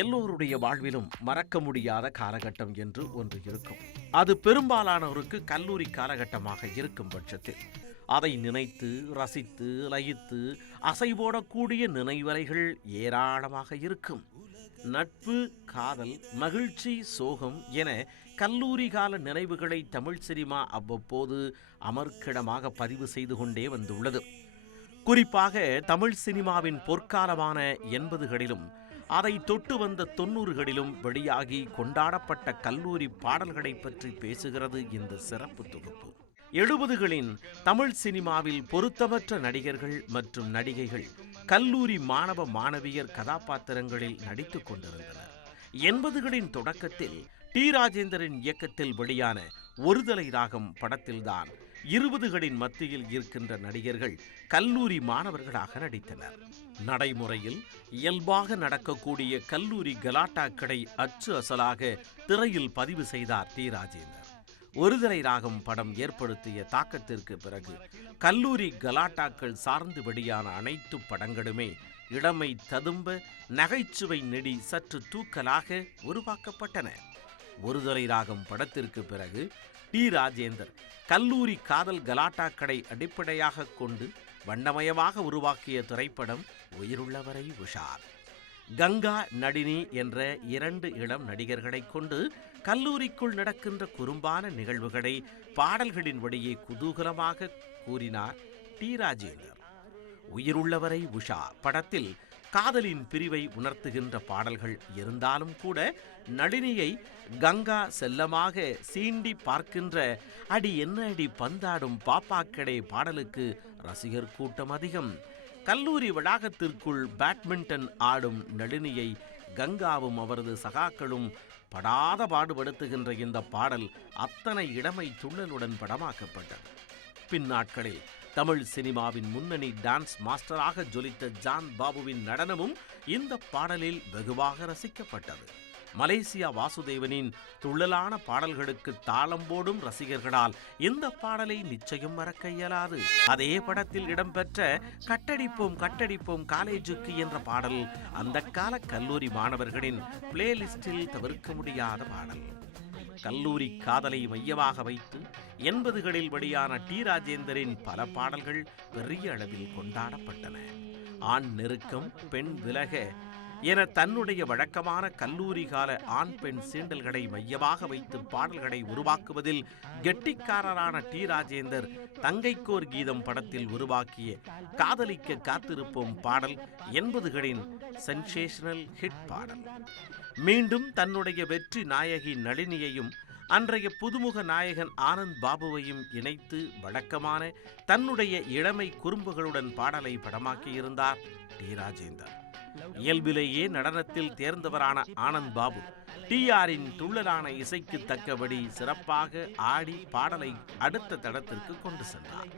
எல்லோருடைய வாழ்விலும் மறக்க முடியாத காலகட்டம் என்று ஒன்று இருக்கும். அது பெரும்பாலானோருக்கு கல்லூரி காலகட்டமாக இருக்கும் பட்சத்தில் அதை நினைத்து ரசித்து லயித்து அசைபோடக்கூடிய நினைவலைகள் ஏராளமாக இருக்கும். நட்பு, காதல், மகிழ்ச்சி, சோகம் என கல்லூரி கால நினைவுகளை தமிழ் சினிமா அவ்வப்போது அமர்க்கிடமாக பதிவு செய்து கொண்டே வந்துள்ளது. குறிப்பாக தமிழ் சினிமாவின் பொற்காலமான 80களிலும் அதை தொட்டு வந்த 90களிலும் வெளியாகி கொண்டாடப்பட்ட கல்லூரி பாடல்களை பற்றி பேசுகிறது இந்த சிறப்பு தொகுப்பு. 70களின் தமிழ் சினிமாவில் பொருத்தமற்ற நடிகர்கள் மற்றும் நடிகைகள் கல்லூரி மாணவ மாணவியர் கதாபாத்திரங்களில் நடித்துக் கொண்டிருந்தனர். 80களின் தொடக்கத்தில் டி. ராஜேந்தரின் இயக்கத்தில் வெளியான ஒருதலை ராகம் படத்தில்தான் 20களின் மத்தியில் இருக்கின்ற நடிகர்கள் கல்லூரி மாணவர்களாக நடித்தனர். நடைமுறையில் இயல்பாக நடக்கக்கூடிய கல்லூரி கலாட்டாக்களை அச்சு அசலாக திரையில் பதிவு செய்தார் டி. ராஜேந்தர். ஒருதலை ராகம் படம் ஏற்படுத்திய தாக்கத்திற்கு பிறகு கல்லூரி கலாட்டாக்கள் சார்ந்து வெளியான அனைத்து படங்களுமே இளமை ததும்ப நகைச்சுவை நெடி சற்று தூக்கலாக உருவாக்கப்பட்டன. ஒருதலை ராகம் படத்திற்கு பிறகு டி. ராஜேந்தர் கல்லூரி காதல் கலாட்டாக்களை அடிப்படையாக கொண்டு வண்ணமயமாக உருவாக்கிய திரைப்படம் உயிருள்ளவரை உஷார். கங்கா, நளினி என்ற 2 இளம் நடிகர்களை கொண்டு கல்லூரிக்குள் நடக்கின்ற குறும்பான நிகழ்வுகளை பாடல்களின் வழியே குதூகலமாக கூறினார் டி. ராஜேந்தர். உயிருள்ளவரை உஷா படத்தில் காதலின் பிரிவை உணர்த்துகின்ற பாடல்கள் இருந்தாலும் கூட நளினியை கங்கா செல்லமாக சீண்டி பார்க்கின்ற அடி என்ன அடி பந்தாடும் பாப்பாக்கடை பாடலுக்கு ரசிகர் கூட்டம் அதிகம். கல்லூரி வளாகத்திற்குள் பேட்மிண்டன் ஆடும் நளினியை கங்காவும் அவரது சகாக்களும் படாத பாடுபடுத்துகின்ற இந்த பாடல் அத்தனை இளமை துள்ளலுடன் படமாக்கப்பட்டது. பின்னாட்களில் தமிழ் சினிமாவின் முன்னணி டான்ஸ் மாஸ்டராக ஜொலித்த ஜான் பாபுவின் நடனமும் இந்த பாடலில் வெகுவாக ரசிக்கப்பட்டது. மலேசியா வாசுதேவனின் துள்ளலான பாடல்களுக்கு தாளம் போடும் ரசிகர்களால் இந்த பாடலை நிச்சயம் மறக்க இயலாது. அதே படத்தில் இடம்பெற்ற கட்டடிப்போம் கட்டடிப்போம் காலேஜுக்கு என்ற பாடல் அந்த கால கல்லூரி மாணவர்களின் பிளேலிஸ்டில் தவிர்க்க முடியாத பாடல். கல்லூரி காதலை மையமாக வைத்து 80களில் வெளியான டி. ராஜேந்தரின் பல பாடல்கள் பெரிய அளவில் கொண்டாடப்பட்டன. ஆண் நெருக்கம், பெண் விலக என தன்னுடைய வழக்கமான கல்லூரி கால ஆண் பெண் சீண்டல்களை மையமாக வைத்து பாடல்களை உருவாக்குவதில் கெட்டிக்காரரான டி. ராஜேந்தர் தங்கைக்கோர் கீதம் படத்தில் உருவாக்கிய காதலிக்க காத்திருப்போம் பாடல் 80களின் சென்சேஷனல் ஹிட் பாடல். மீண்டும் தன்னுடைய வெற்றி நாயகி நளினியையும் அன்றைய புதுமுக நாயகன் ஆனந்த் பாபுவையும் இணைத்து வழக்கமான தன்னுடைய இளமை குறும்புகளுடன் பாடலை படமாக்கியிருந்தார் டி. ராஜேந்தர். இயல்பிலேயே நடனத்தில் தேர்ந்தவரான ஆனந்த் பாபு டி.ஆரின் துள்ளலான இசைக்கு தக்கபடி சிறப்பாக ஆடி பாடலை அடுத்த தடத்திற்கு கொண்டு சென்றார்.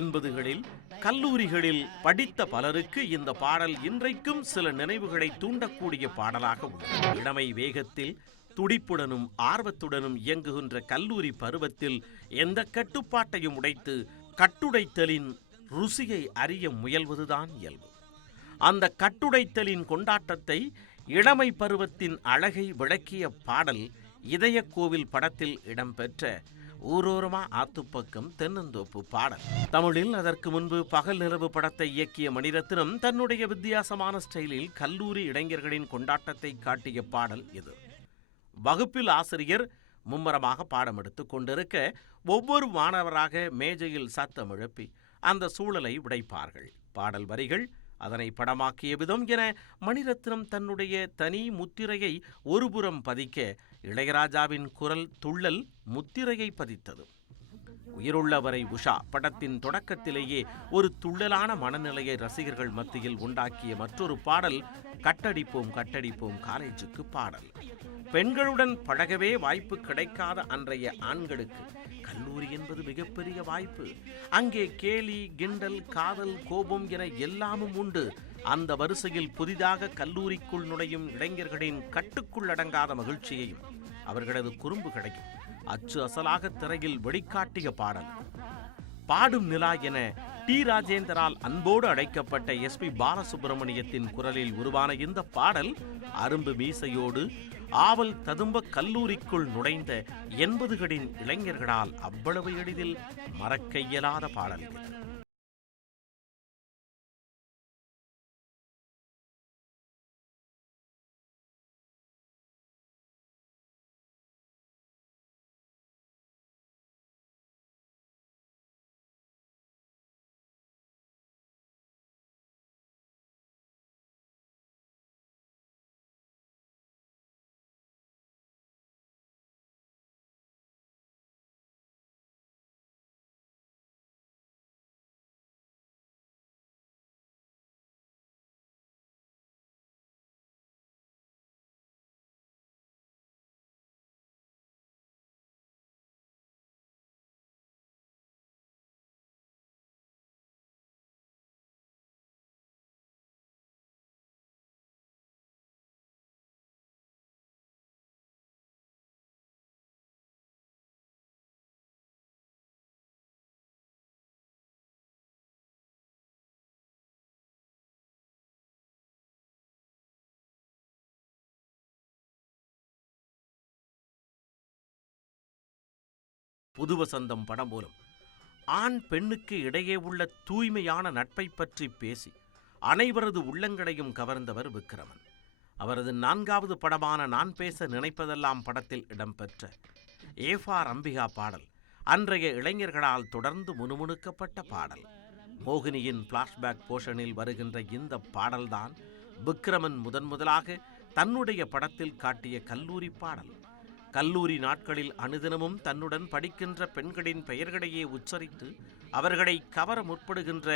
80களில் கல்லூரிகளில் படித்த பலருக்கு இந்த பாடல் இன்றைக்கும் சில நினைவுகளை தூண்டக்கூடிய பாடலாக உள்ளது. இளமை வேகத்தில் துடிப்புடனும் ஆர்வத்துடனும் இயங்குகின்ற கல்லூரி பருவத்தில் எந்த கட்டுப்பாட்டையும் உடைத்து கட்டுடைத்தலின் ருசியை அறிய முயல்வதுதான் இயல்பு. அந்த கட்டுடைத்தலின் கொண்டாட்டத்தை, இளமை பருவத்தின் அழகை விளக்கிய பாடல் இதய கோவில் படத்தில் இடம்பெற்ற ஊரோரமா ஆத்துப்பக்கம் தென்னந்தோப்பு பாடல். தமிழில் அதற்கு முன்பு பகல் நிலவு படத்தை இயக்கிய மணிரத்னம் தன்னுடைய வித்தியாசமான ஸ்டைலில் கல்லூரி இளைஞர்களின் கொண்டாட்டத்தை காட்டிய பாடல் இது. வகுப்பில் ஆசிரியர் மும்மரமாக பாடம் எடுத்துக் கொண்டிருக்க ஒவ்வொரு மாணவராக மேஜையில் சத்தம் எழுப்பி அந்த சூழலை உடைப்பார்கள். பாடல் வரிகள், அதனை படமாக்கிய விதம் என மணிரத்னம் தன்னுடைய தனி முத்திரையை ஒருபுறம் பதிக்க இளையராஜாவின் குரல் துள்ளல் முத்திரையை பதித்தது. உயிருள்ளவரை உஷா படத்தின் தொடக்கத்திலேயே ஒரு துள்ளலான மனநிலையை ரசிகர்கள் மத்தியில் உண்டாக்கிய மற்றொரு பாடல் கட்டடிப்போம் கட்டடிப்போம் காலேஜுக்கு பாடல். பெண்களுடன் பழகவே வாய்ப்பு கிடைக்காத அன்றைய ஆண்களுக்கு கல்லூரி என்பது மிகப்பெரிய வாய்ப்பு. அங்கே கேலி, கிண்டல், காதல், கோபம் என எல்லாமும் உண்டு. அந்த வரிசையில் புதிதாக கல்லூரிக்குள் நுழையும் இளைஞர்களின் கட்டுக்குள்ளடங்காத மகிழ்ச்சியையும் அவர்களது குறும்புகளையும் அச்சு அசலாக திரையில் வெளிக்காட்டிய பாடல். பாடும் நிலா என டி ராஜேந்தரால் அன்போடு அழைக்கப்பட்ட எஸ்பி பாலசுப்ரமணியத்தின் குரலில் உருவான இந்த பாடல் அரும்பு மீசையோடு ஆவல் ததும்ப கல்லூரிக்குள் நுழைந்த 80களின் இளைஞர்களால் அவ்வளவு எளிதில் மறக்க இயலாத பாடல் இது. புதுவசந்தம் படம் மூலம் ஆண் பெண்ணுக்கு இடையே உள்ள தூய்மையான நட்பை பற்றி பேசி அனைவரது உள்ளங்களையும் கவர்ந்தவர் விக்கிரமன். அவரது 4வது படமான நான் பேச நினைப்பதெல்லாம் படத்தில் இடம்பெற்ற ஏஃபார் அம்பிகா பாடல் அன்றைய இளைஞர்களால் தொடர்ந்து முணுமுணுக்கப்பட்ட பாடல். மோகினியின் பிளாஷ்பேக் போர்ஷனில் வருகின்ற இந்த பாடல்தான் விக்கிரமன் முதலாக தன்னுடைய படத்தில் காட்டிய கல்லூரி பாடல். கல்லூரி நாட்களில் அனுதினமும் தன்னுடன் படிக்கின்ற பெண்களின் பெயர்களையே உச்சரித்து அவர்களை கவர முற்படுகின்ற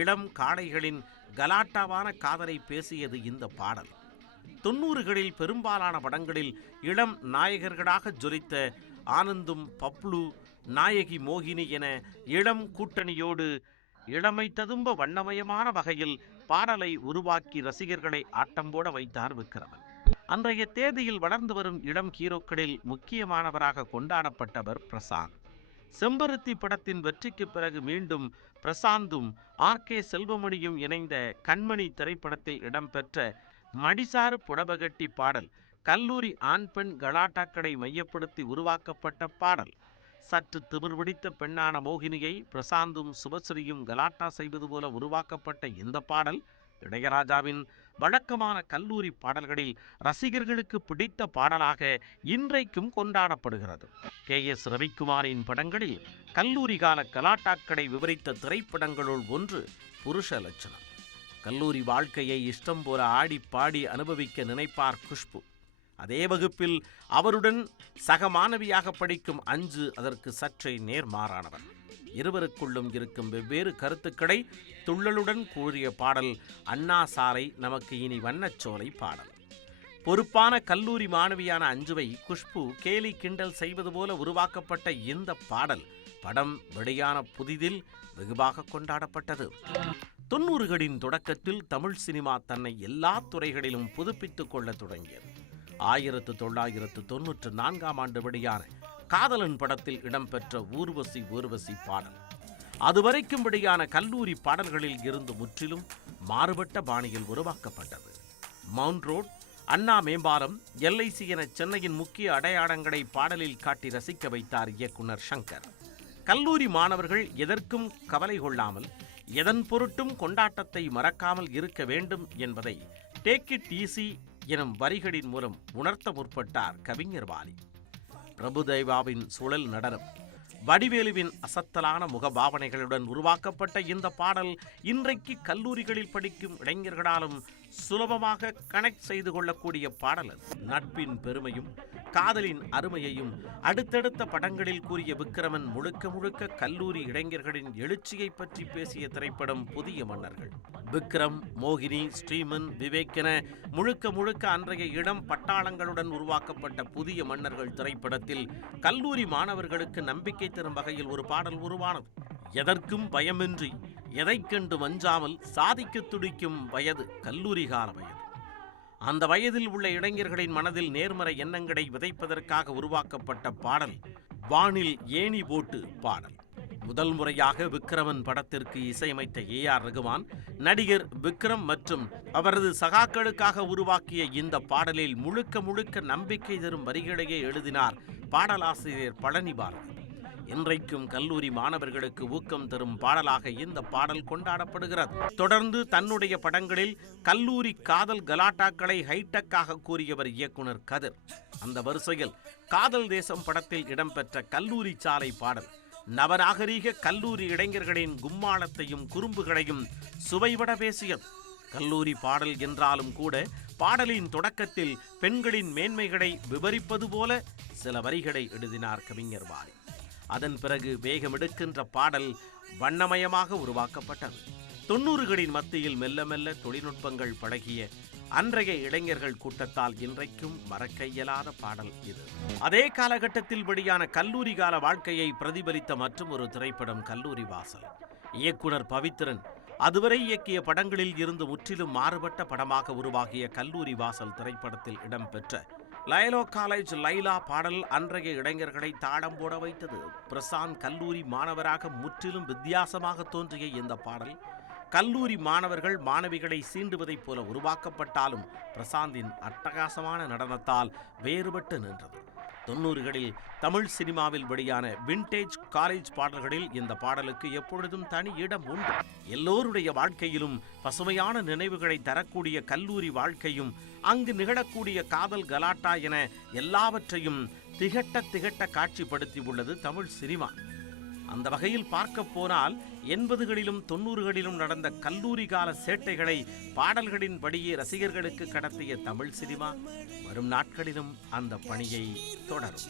இளம் காளைகளின் கலாட்டாவான காதலை பேசியது இந்த பாடல். 90களில் பெரும்பாலான படங்களில் இளம் நாயகர்களாக ஜொலித்த ஆனந்தும் பப்ளு, நாயகி மோகினி என இளம் கூட்டணியோடு இளமை ததும்ப வண்ணமயமான வகையில் பாடலை உருவாக்கி ரசிகர்களை ஆட்டம் போட வைத்தார் விக்கிரமன். அன்றைய தேதியில் வளர்ந்து வரும் இளம் ஹீரோக்களில் முக்கியமானவராக கொண்டாடப்பட்டவர் பிரசாந்த். செம்பருத்தி படத்தின் வெற்றிக்கு பிறகு மீண்டும் பிரசாந்தும் ஆர்.கே. செல்வமணியும் இணைந்த கண்மணி திரைப்படத்தில் இடம்பெற்ற மடிசாறு புடபகட்டி பாடல் கல்லூரி ஆண் பெண் கலாட்டாக்களை மையப்படுத்தி உருவாக்கப்பட்ட பாடல். சற்று திமிர் பிடித்த பெண்ணான மோகினியை பிரசாந்தும் சுபஸ்ரீயும் கலாட்டா செய்வது போல உருவாக்கப்பட்ட இந்த பாடல் இளையராஜாவின் வழக்கமான கல்லூரி பாடல்களில் ரசிகர்களுக்கு பிடித்த பாடலாக இன்றைக்கும் கொண்டாடப்படுகிறது. கே.எஸ். ரவிக்குமாரின் படங்களில் கல்லூரி கால கலாட்டாக்களை விவரித்த திரைப்படங்களுள் ஒன்று புருஷ லட்சணம். கல்லூரி வாழ்க்கையை இஷ்டம் போல ஆடி பாடி அனுபவிக்க நினைப்பார் குஷ்பு. அதே வகுப்பில் அவருடன் சக மாணவியாக படிக்கும் அஞ்சு அதற்கு சற்றே நேர்மாறானவர். இருவருக்குள்ளும் இருக்கும் வெவ்வேறு கருத்துக்களை துள்ளலுடன் கூறிய பாடல் அண்ணா சாலை நமக்கு இனி வண்ணச்சோலை பாடல். பொறுப்பான கல்லூரி மாணவியான அஞ்சுவை குஷ்பு கேலி கிண்டல் செய்வது போல உருவாக்கப்பட்ட இந்த பாடல் படம் வெளியான புதிதில் வெகுவாக கொண்டாடப்பட்டது. 90களின் தொடக்கத்தில் தமிழ் சினிமா தன்னை எல்லா துறைகளிலும் புதுப்பித்துக் கொள்ள தொடங்கியது. 1994ஆம் ஆண்டு வெளியான காதலன் படத்தில் இடம்பெற்ற ஊர்வசி ஊர்வசி பாடல் அதுவரைக்கும் வெளியான கல்லூரி பாடல்களில் இருந்து முற்றிலும் மாறுபட்ட பாணியில் உருவாக்கப்பட்டது. மவுண்ட் ரோட், அண்ணா மேம்பாலம், எல்ஐசி என சென்னையின் முக்கிய அடையாளங்களை பாடலில் காட்டி ரசிக்க வைத்தார் இயக்குனர் சங்கர். கல்லூரி மாணவர்கள் எதற்கும் கவலை கொள்ளாமல் எதன் பொருட்டும் கொண்டாட்டத்தை மறக்காமல் இருக்க வேண்டும் என்பதை டேக் இட் ஈஸி எனும் வரிகளின் மூலம் உணர்த்த முற்பட்டார் கவிஞர் வாலி. பிரபுதேவாவின் சுழல் நடனம், வடிவேலுவின் அசத்தலான முகபாவனைகளுடன் உருவாக்கப்பட்ட இந்த பாடல் இன்றைக்கு கல்லூரிகளில் படிக்கும் இளைஞர்களாலும் சுலபமாக கனெக்ட் செய்து கொள்ளக்கூடிய பாடல். நட்பின் பெருமையும் காதலின் அருமையையும் அடுத்தடுத்த படங்களில் கூறிய விக்கிரமன் முழுக்க முழுக்க கல்லூரி இளைஞர்களின் எழுச்சியை பற்றி பேசிய திரைப்படம் புதிய மன்னர்கள். விக்ரம், மோகினி, ஸ்ரீமன், விவேக் என முழுக்க முழுக்க அன்றைய இளம் பட்டாளங்களுடன் உருவாக்கப்பட்ட புதிய மன்னர்கள் திரைப்படத்தில் கல்லூரி மாணவர்களுக்கு நம்பிக்கை தரும் வகையில் ஒரு பாடல் உருவானது. எதற்கும் பயமின்றி எதை கண்டு மஞ்சாமல் சாதிக்க துடிக்கும் வயது கல்லூரி கால வயது. அந்த வயதில் உள்ள இளைஞர்களின் மனதில் நேர்மறை எண்ணங்களை விதைப்பதற்காக உருவாக்கப்பட்ட பாடல் வானில் ஏணி போட்டு பாடல். முதல் முறையாக விக்ரமன் படத்திற்கு இசையமைத்த ஏ.ஆர். ரகுமான், நடிகர் விக்ரம் மற்றும் அவரது சகாக்களுக்காக உருவாக்கிய இந்த பாடலில் முழுக்க முழுக்க நம்பிக்கை தரும் வரிகளையே எழுதினார் பாடலாசிரியர் பழனி பாரதி. இன்றைக்கும் கல்லூரி மாணவர்களுக்கு ஊக்கம் தரும் பாடலாக இந்த பாடல் கொண்டாடப்படுகிறது. தொடர்ந்து தன்னுடைய படங்களில் கல்லூரி காதல் கலாட்டாக்களை ஹைடெக்காக கூறியவர் இயக்குனர் கதிர். அந்த வரிசையில் காதல் தேசம் படத்தில் இடம்பெற்ற கல்லூரி சாலை பாடல் நவநாகரீக கல்லூரி இளைஞர்களின் கும்மாளத்தையும் குறும்புகளையும் சுவைபட பேசியது. கல்லூரி பாடல் என்றாலும் கூட பாடலின் தொடக்கத்தில் பெண்களின் மேன்மைகளை விவரிப்பது போல சில வரிகளை எழுதினார் கவிஞர் வாலி. அதன் பிறகு வேகமெடுக்கின்ற பாடல் வண்ணமயமாக உருவாக்கப்பட்டது. 90களின் மத்தியில் மெல்ல மெல்ல தொழில்நுட்பங்கள் பழகிய அன்றைய இளைஞர்கள் கூட்டத்தால் இன்றைக்கும் மறக்க இயலாத பாடல் இது. அதே காலகட்டத்தில் வெளியான கல்லூரி கால வாழ்க்கையை பிரதிபலித்த மற்றும் ஒரு திரைப்படம் கல்லூரி வாசல். இயக்குனர் பவித்ரன் அதுவரை இயக்கிய படங்களில் இருந்து முற்றிலும் மாறுபட்ட படமாக உருவாகிய கல்லூரி வாசல் திரைப்படத்தில் இடம்பெற்ற லயலோ காலேஜ் லைலா பாடல் அன்றைய இளைஞர்களை தாளம் போட வைத்தது. பிரசாந்த் கல்லூரி மாணவராக முற்றிலும் வித்தியாசமாக தோன்றிய இந்த பாடல் கல்லூரி மாணவர்கள் மாணவிகளை சீண்டுவதைப் போல உருவாக்கப்பட்டாலும் பிரசாந்தின் அட்டகாசமான நடனத்தால் வேறுபட்டு நின்றது. 90களில் தமிழ் சினிமாவில் வெளியான விண்டேஜ் காலேஜ் பாடல்களில் இந்த பாடலுக்கு எப்பொழுதும் தனி இடம் உண்டு. எல்லோருடைய வாழ்க்கையிலும் பசுமையான நினைவுகளை தரக்கூடிய கல்லூரி வாழ்க்கையும் அங்கு நிகழக்கூடிய காதல் கலாட்டா என எல்லாவற்றையும் திகட்ட காட்சிப்படுத்தி உள்ளது தமிழ் சினிமா. அந்த வகையில் பார்க்க போனால் 80களிலும் 90களிலும் நடந்த கல்லூரி கால சேட்டைகளை பாடல்களின் படியே ரசிகர்களுக்கு கடத்திய தமிழ் சினிமா வரும் நாட்களிலும் அந்த பணியை தொடரும்.